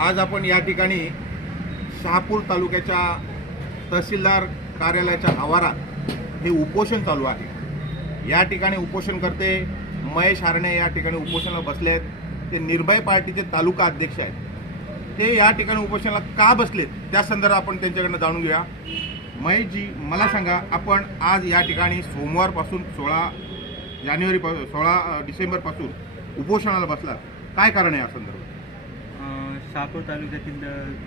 आज आपण या ठिकाणी शहापूर तालुक्याच्या तहसीलदार कार्यालयाच्या आवारात हे उपोषण चालू आहे. या ठिकाणी उपोषण करते महेश हारणे या ठिकाणी उपोषणाला बसले आहेत. ते निर्भय पार्टीचे तालुका अध्यक्ष आहेत. ते या ठिकाणी उपोषणाला का बसलेत? त्या संदर्भात आपण त्यांच्याकडनं जाणून घेऊया. महेशजी मला सांगा आपण आज या ठिकाणी सोमवारपासून सोळा जानेवारीपासून सोळा डिसेंबरपासून उपोषणाला बसला काय कारण आहे या संदर्भात? शहापूर तालुक्यातील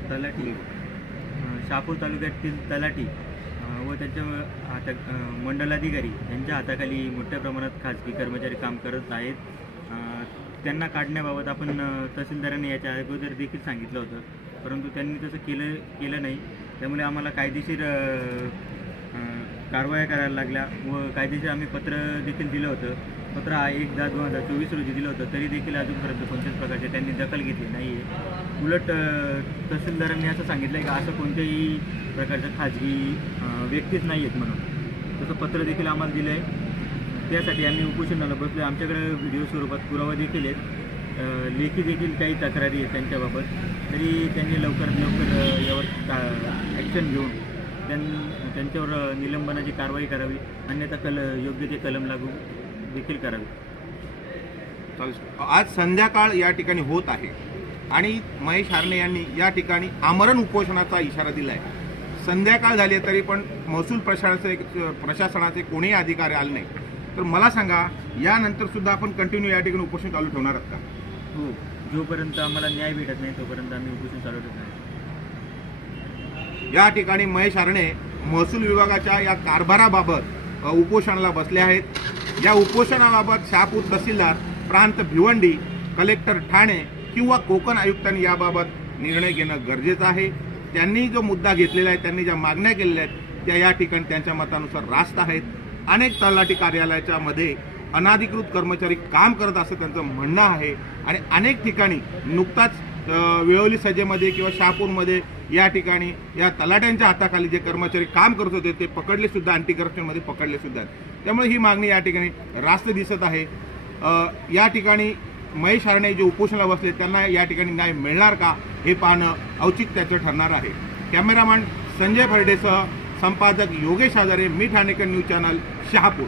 तलाठी. शापूर शहापूर तालुक्यातील तलाठी व त्यांच्या हाता मंडलाधिकारी यांच्या हाताखाली मोठ्या प्रमाणात खाजगी कर्मचारी काम करत आहेत. त्यांना काढण्याबाबत आपण तहसीलदारांनी याच्या अगोदर देखील सांगितलं होतं. परंतु त्यांनी तसं केलं केलं नाही. त्यामुळे आम्हाला कायदेशीर कारवाया करायला लागल्या व कायदेशीर आम्ही पत्र देखील दिलं होतं. पत्र हा एक दहा दोन हजार चोवीस रोजी दिलं होतं. तरी देखील अजूनपर्यंत कोणत्याच प्रकारचे त्यांनी दखल घेतली नाही आहे उलट तहसीलदारांनी असं सांगितलं आहे की असं कोणत्याही प्रकारचं खाजगी व्यक्तीच नाही आहेत म्हणून. तसं पत्र देखील आम्हाला दिलं आहे त्यासाठी आम्ही उपोषणाला बसलो आहे आमच्याकडे व्हिडिओ स्वरूपात पुरावा देखील आहेत. लेखी देखील काही तक्रारी आहेत त्यांच्याबाबत. तरी त्यांनी लवकरात लवकर यावर ॲक्शन घेऊन त्यां त्यांच्यावर निलंबनाची कारवाई करावी अन्यथा कल योग्य ते कलम लागू देखील करावी. आज संध्याकाळ या ठिकाणी होत आहे. आणि महेश हारणे यांनी या ठिकाणी आमरण उपोषणाचा इशारा दिला आहे संध्याकाळ झाली तरी पण महसूल प्रशासनाचे प्रशासनाचे कोणीही अधिकारी आले नाही तर मला सांगा यानंतर सुद्धा आपण कंटिन्यू या ठिकाणी उपोषण चालू ठेवणार आहात का? हो जोपर्यंत आम्हाला न्याय भेटत नाही तोपर्यंत आम्ही उपोषण चालू ठेवणार या ठिकाणी महेश हारणे महसूल विभागाच्या या कारभाराबाबत उपोषणाला बसले आहेत. या उपोषणाबाबत शहापूर तहसीलदार प्रांत भिवंडी कलेक्टर ठाणे किंवा कोकण आयुक्तांनी याबाबत निर्णय घेणं गरजेचं आहे. त्यांनी जो मुद्दा घेतलेला आहे त्यांनी ज्या मागण्या केलेल्या आहेत त्या या ठिकाणी त्यांच्या मतानुसार रास्त आहेत. अनेक तलाठी कार्यालयाच्या मध्ये अनाधिकृत कर्मचारी काम करत असं त्यांचं म्हणणं आहे आणि अनेक ठिकाणी नुकताच वेळोली सजेमध्ये किंवा शहापूरमध्ये या ठिकाणी या तलाट्यांच्या हाताखाली जे कर्मचारी काम करत होते ते पकडले सुद्धा अँटी करप्शनमध्ये पकडले सुद्धा. आहेत त्यामुळे ही मागणी या ठिकाणी रास्त दिसत आहे. या ठिकाणी महेश हारणे जे उपोषणाला बसले त्यांना या ठिकाणी न्याय मिळणार का हे पाहणं औचित्याचं ठरणार आहे. कॅमेरामॅन संजय फरडेसह संपादक योगेश आजारे मी ठाणेकर न्यूज चॅनल शहापूर.